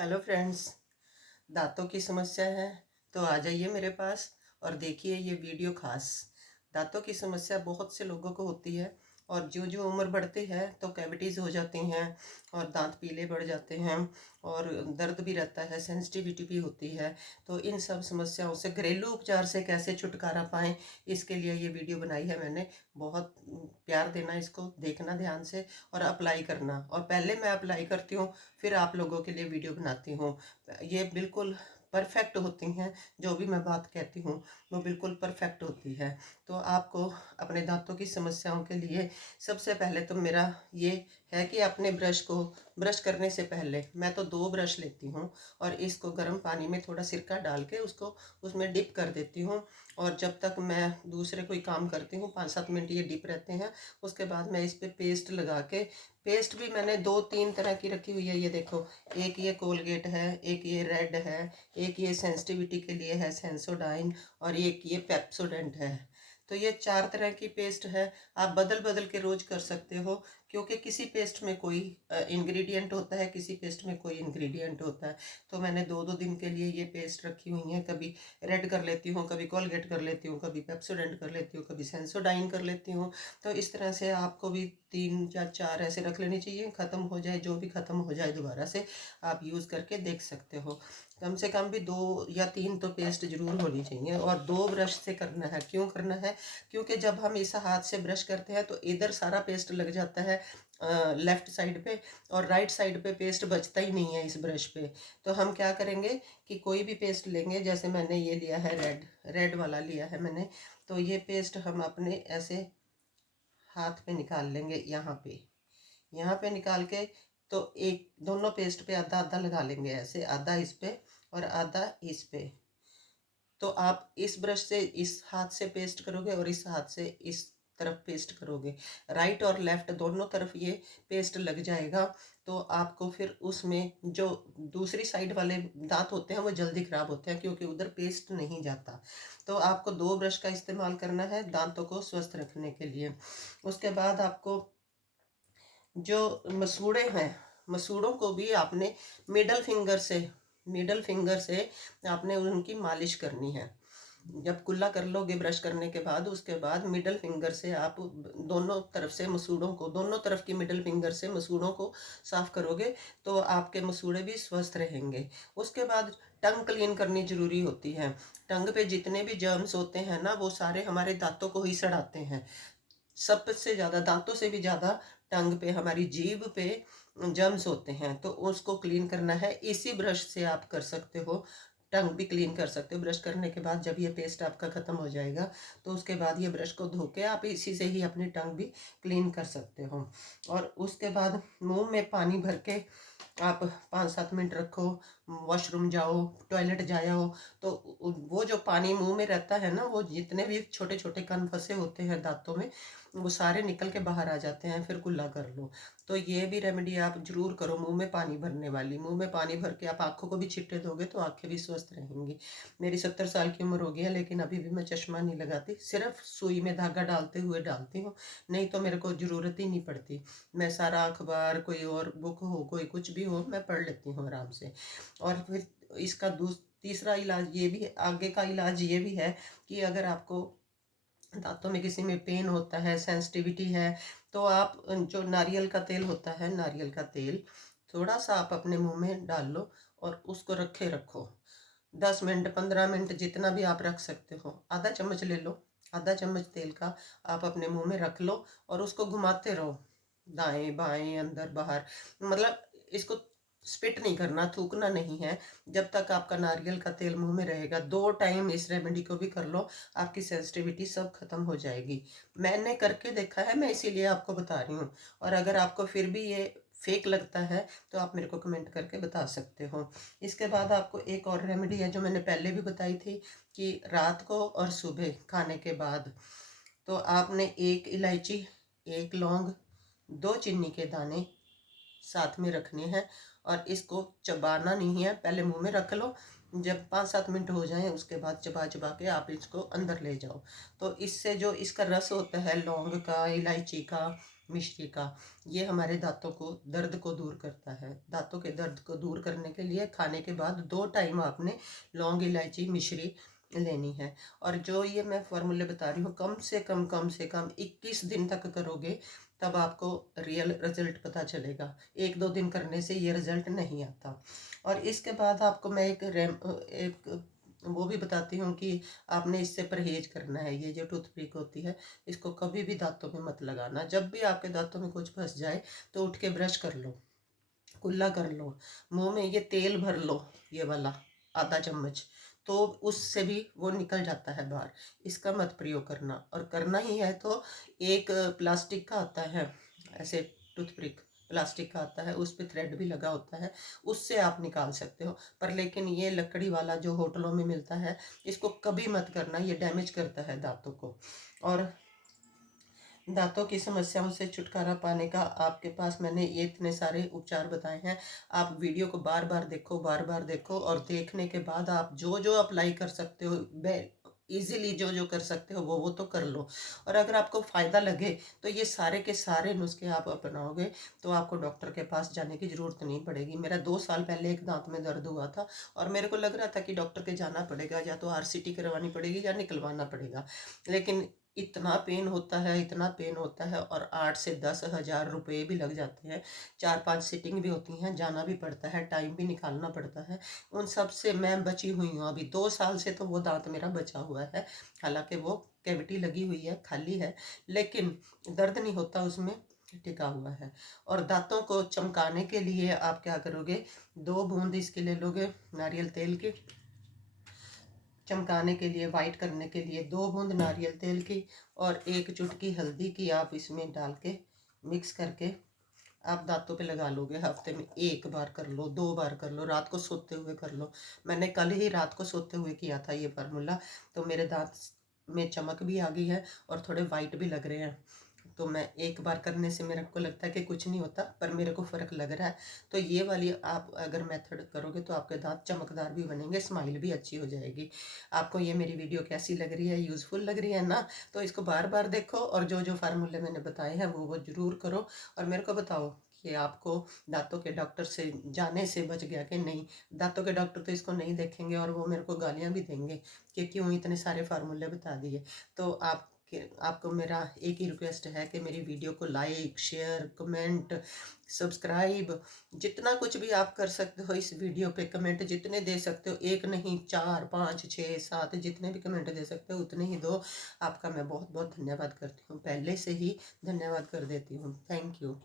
Hello friends. दांतों की समस्या है तो आ जाइए मेरे पास और देखिए ये वीडियो खास। दांतों की समस्या बहुत से लोगों को होती है और जो जो उम्र बढ़ती है तो कैविटीज़ हो जाती हैं और दांत पीले पड़ जाते हैं और दर्द भी रहता है, सेंसिटिविटी भी होती है। तो इन सब समस्याओं से घरेलू उपचार से कैसे छुटकारा पाएँ, इसके लिए ये वीडियो बनाई है मैंने। बहुत प्यार देना, इसको देखना ध्यान से और अप्लाई करना। और पहले मैं अप्लाई करती हूँ, फिर आप लोगों के लिए वीडियो बनाती हूँ। ये बिल्कुल परफेक्ट होती हैं। जो भी मैं बात कहती हूँ वो बिल्कुल परफेक्ट होती है। तो आपको अपने दांतों की समस्याओं के लिए सबसे पहले तो मेरा ये है कि अपने ब्रश को ब्रश करने से पहले मैं तो 2 ब्रश लेती हूँ और इसको गर्म पानी में थोड़ा सिरका डाल के उसको उसमें डिप कर देती हूँ। और जब तक मैं दूसरे कोई काम करती हूँ 5-7 मिनट ये डिप रहते हैं। उसके बाद मैं इस पर पेस्ट लगा के, पेस्ट भी मैंने 2-3 तरह की रखी हुई है। ये देखो, एक ये कोलगेट है, एक ये रेड है, एक ये सेंसिटिविटी के लिए है सेंसोडाइन और एक ये पेप्सोडेंट है। तो ये 4 तरह की पेस्ट है। आप बदल बदल के रोज कर सकते हो क्योंकि किसी पेस्ट में कोई इंग्रेडिएंट होता है, किसी पेस्ट में कोई इंग्रेडिएंट होता है। तो मैंने 2-2 दिन के लिए ये पेस्ट रखी हुई है। कभी रेड कर लेती हूँ, कभी कोलगेट कर लेती हूँ, कभी पेप्सोडेंट कर लेती हूँ, कभी सेंसोडाइन कर लेती हूँ। तो इस तरह से आपको भी 3 या 4 ऐसे रख लेनी चाहिए। ख़त्म हो जाए, जो भी ख़त्म हो जाए दोबारा से आप यूज़ करके देख सकते हो। कम से कम भी 2 या 3 तो पेस्ट ज़रूर होनी चाहिए और 2 ब्रश से करना है। क्यों करना है? क्योंकि जब हम इस हाथ से ब्रश करते हैं तो इधर सारा पेस्ट लग जाता है लेफ़्ट साइड पे, और राइट साइड पे पेस्ट बचता ही नहीं है इस ब्रश पे। तो हम क्या करेंगे कि कोई भी पेस्ट लेंगे, जैसे मैंने ये लिया है रेड, रेड वाला लिया है मैंने। तो ये पेस्ट हम अपने ऐसे हाथ पे निकाल लेंगे, यहाँ पे निकाल के। तो एक दोनों पेस्ट पे आधा आधा लगा लेंगे, ऐसे आधा इस पे और आधा इस पे। तो आप इस ब्रश से इस हाथ से पेस्ट करोगे और इस हाथ से इस तरफ पेस्ट करोगे, राइट और लेफ्ट दोनों तरफ ये पेस्ट लग जाएगा। तो आपको फिर उसमें जो दूसरी साइड वाले दांत होते हैं वो जल्दी खराब होते हैं क्योंकि उधर पेस्ट नहीं जाता। तो आपको 2 ब्रश का इस्तेमाल करना है दांतों को स्वस्थ रखने के लिए। उसके बाद आपको जो मसूड़े हैं, मसूड़ों को भी आपने मिडल फिंगर से आपने उनकी मालिश करनी है। जब कुल्ला कर लोगे ब्रश करने के बाद, उसके बाद मिडल फिंगर से आप दोनों तरफ से मसूड़ों को, दोनों तरफ की मिडल फिंगर से मसूड़ों को साफ करोगे तो आपके मसूड़े भी स्वस्थ रहेंगे। उसके बाद टंग क्लीन करनी जरूरी होती है। टंग पे जितने भी जर्म्स होते हैं ना, वो सारे हमारे दांतों को ही सड़ाते हैं। सबसे ज़्यादा, दांतों से भी ज़्यादा टंग पे, हमारी जीभ पे जर्म्स होते हैं। तो उसको क्लीन करना है, इसी ब्रश से आप कर सकते हो। टंग भी क्लीन कर सकते हो ब्रश करने के बाद। जब ये पेस्ट आपका ख़त्म हो जाएगा तो उसके बाद ये ब्रश को धो के आप इसी से ही अपनी टंग भी क्लीन कर सकते हो। और उसके बाद मुंह में पानी भर के आप 5-7 मिनट रखो, वॉशरूम जाओ, टॉयलेट जाओ। तो वो जो पानी मुंह में रहता है ना, वो जितने भी छोटे छोटे कण फंसे होते हैं दांतों में, वो सारे निकल के बाहर आ जाते हैं। फिर कुल्ला कर लो। तो ये भी रेमेडी आप जरूर करो, मुंह में पानी भरने वाली। मुंह में पानी भर के आप आंखों को भी छिट्टे दोगे तो आंखें भी स्वस्थ रहेंगी। मेरी 70 साल की उम्र हो गई है लेकिन अभी भी मैं चश्मा नहीं लगाती, सिर्फ सुई में धागा डालते हुए डालती हूँ, नहीं तो मेरे को ज़रूरत ही नहीं पड़ती। मैं सारा अखबार, कोई और बुक हो, कोई कुछ भी हो, मैं पढ़ लेती हूँ आराम से। और फिर इसका तीसरा इलाज ये भी, आगे का इलाज ये भी है कि अगर आपको दांतों में किसी में पेन होता है, सेंसिटिविटी है, तो आप जो नारियल का तेल होता है, नारियल का तेल थोड़ा सा आप अपने मुंह में डाल लो और उसको रखे रखो 10 मिनट, 15 मिनट, जितना भी आप रख सकते हो। आधा चम्मच ले लो, आधा चम्मच तेल का आप अपने मुंह में रख लो और उसको घुमाते रहो, दाएं बाएं, अंदर बाहर। मतलब इसको स्पिट नहीं करना, थूकना नहीं है। जब तक आपका नारियल का तेल मुंह में रहेगा, 2 टाइम इस रेमेडी को भी कर लो, आपकी सेंसिटिविटी सब खत्म हो जाएगी। मैंने करके देखा है, मैं इसीलिए आपको बता रही हूँ। और अगर आपको फिर भी ये फेक लगता है तो आप मेरे को कमेंट करके बता सकते हो। इसके बाद आपको एक और रेमेडी है जो मैंने पहले भी बताई थी कि रात को और सुबह खाने के बाद, तो आपने 1 इलायची, 1 लौंग, 2 चीनी के दाने साथ में रखने हैं और इसको चबाना नहीं है। पहले मुंह में रख लो, जब 5-7 मिनट हो जाएं उसके बाद चबा चबा के आप इसको अंदर ले जाओ। तो इससे जो इसका रस होता है लौंग का, इलायची का, मिश्री का। ये हमारे दांतों को दर्द को दूर करता है। दांतों के दर्द को दूर करने के लिए खाने के बाद 2 टाइम आपने लौंग इलायची मिश्री लेनी है। और जो ये मैं फॉर्मूले बता रही हूँ, कम से कम 21 दिन तक करोगे तब आपको रियल रिजल्ट पता चलेगा। 1-2 दिन करने से ये रिजल्ट नहीं आता। और इसके बाद आपको मैं एक वो भी बताती हूँ कि आपने इससे परहेज करना है। ये जो टूथपिक होती है, इसको कभी भी दांतों में मत लगाना। जब भी आपके दांतों में कुछ फंस जाए तो उठ के ब्रश कर लो, कुल्ला कर लो, मुंह में ये तेल भर लो, ये वाला आधा चम्मच, तो उससे भी वो निकल जाता है बाहर। इसका मत प्रयोग करना। और करना ही है तो एक प्लास्टिक का आता है ऐसे टूथपिक, प्लास्टिक का आता है, उस पे थ्रेड भी लगा होता है, उससे आप निकाल सकते हो। पर लेकिन ये लकड़ी वाला जो होटलों में मिलता है, इसको कभी मत करना, ये डैमेज करता है दांतों को। और दांतों की समस्याओं से छुटकारा पाने का आपके पास मैंने ये इतने सारे उपचार बताए हैं। आप वीडियो को बार बार देखो, बार बार देखो, और देखने के बाद आप जो जो अप्लाई कर सकते हो, इजीली जो जो कर सकते हो वो तो कर लो। और अगर आपको फ़ायदा लगे तो ये सारे के सारे नुस्खे आप अपनाओगे तो आपको डॉक्टर के पास जाने की ज़रूरत नहीं पड़ेगी। मेरा 2 साल पहले एक दांत में दर्द हुआ था और मेरे को लग रहा था कि डॉक्टर के जाना पड़ेगा, या तो आरसीटी करवानी पड़ेगी या निकलवाना पड़ेगा। लेकिन इतना पेन होता है, इतना पेन होता है, और 8 से 10 हज़ार रुपये भी लग जाते हैं। 4-5 सिटिंग भी होती हैं, जाना भी पड़ता है, टाइम भी निकालना पड़ता है। उन सब से मैं बची हुई हूँ। अभी 2 साल से तो वो दांत मेरा बचा हुआ है। हालांकि वो कैविटी लगी हुई है, खाली है, लेकिन दर्द नहीं होता उसमें, टिका हुआ है। और दांतों को चमकाने के लिए आप क्या करोगे, 2 बूंद इसके ले लोगे नारियल तेल के, चमकाने के लिए, वाइट करने के लिए 2 बूंद नारियल तेल की, और 1 चुटकी हल्दी की आप इसमें डाल के मिक्स करके आप दांतों पे लगा लोगे। हफ्ते में 1 बार कर लो, 2 बार कर लो, रात को सोते हुए कर लो। मैंने कल ही रात को सोते हुए किया था ये फार्मूला, तो मेरे दांत में चमक भी आ गई है और थोड़े वाइट भी लग रहे हैं। तो मैं 1 बार करने से मेरे को लगता है कि कुछ नहीं होता, पर मेरे को फ़र्क लग रहा है। तो ये वाली आप अगर मेथड करोगे तो आपके दांत चमकदार भी बनेंगे, स्माइल भी अच्छी हो जाएगी। आपको ये मेरी वीडियो कैसी लग रही है, यूज़फुल लग रही है ना? तो इसको बार बार देखो, और जो जो फार्मूले मैंने बताए हैं वो ज़रूर करो, और मेरे को बताओ कि आपको दांतों के डॉक्टर से जाने से बच गया कि नहीं। दांतों के डॉक्टर तो इसको नहीं देखेंगे और वो मेरे को गालियाँ भी देंगे कि क्यों इतने सारे फार्मूले बता दिए। तो आपको मेरा एक ही रिक्वेस्ट है कि मेरी वीडियो को लाइक, शेयर, कमेंट, सब्सक्राइब, जितना कुछ भी आप कर सकते हो इस वीडियो पे, कमेंट जितने दे सकते हो, एक नहीं 4, 5, 6, 7, जितने भी कमेंट दे सकते हो उतने ही दो। आपका मैं बहुत बहुत धन्यवाद करती हूँ, पहले से ही धन्यवाद कर देती हूँ। Thank you.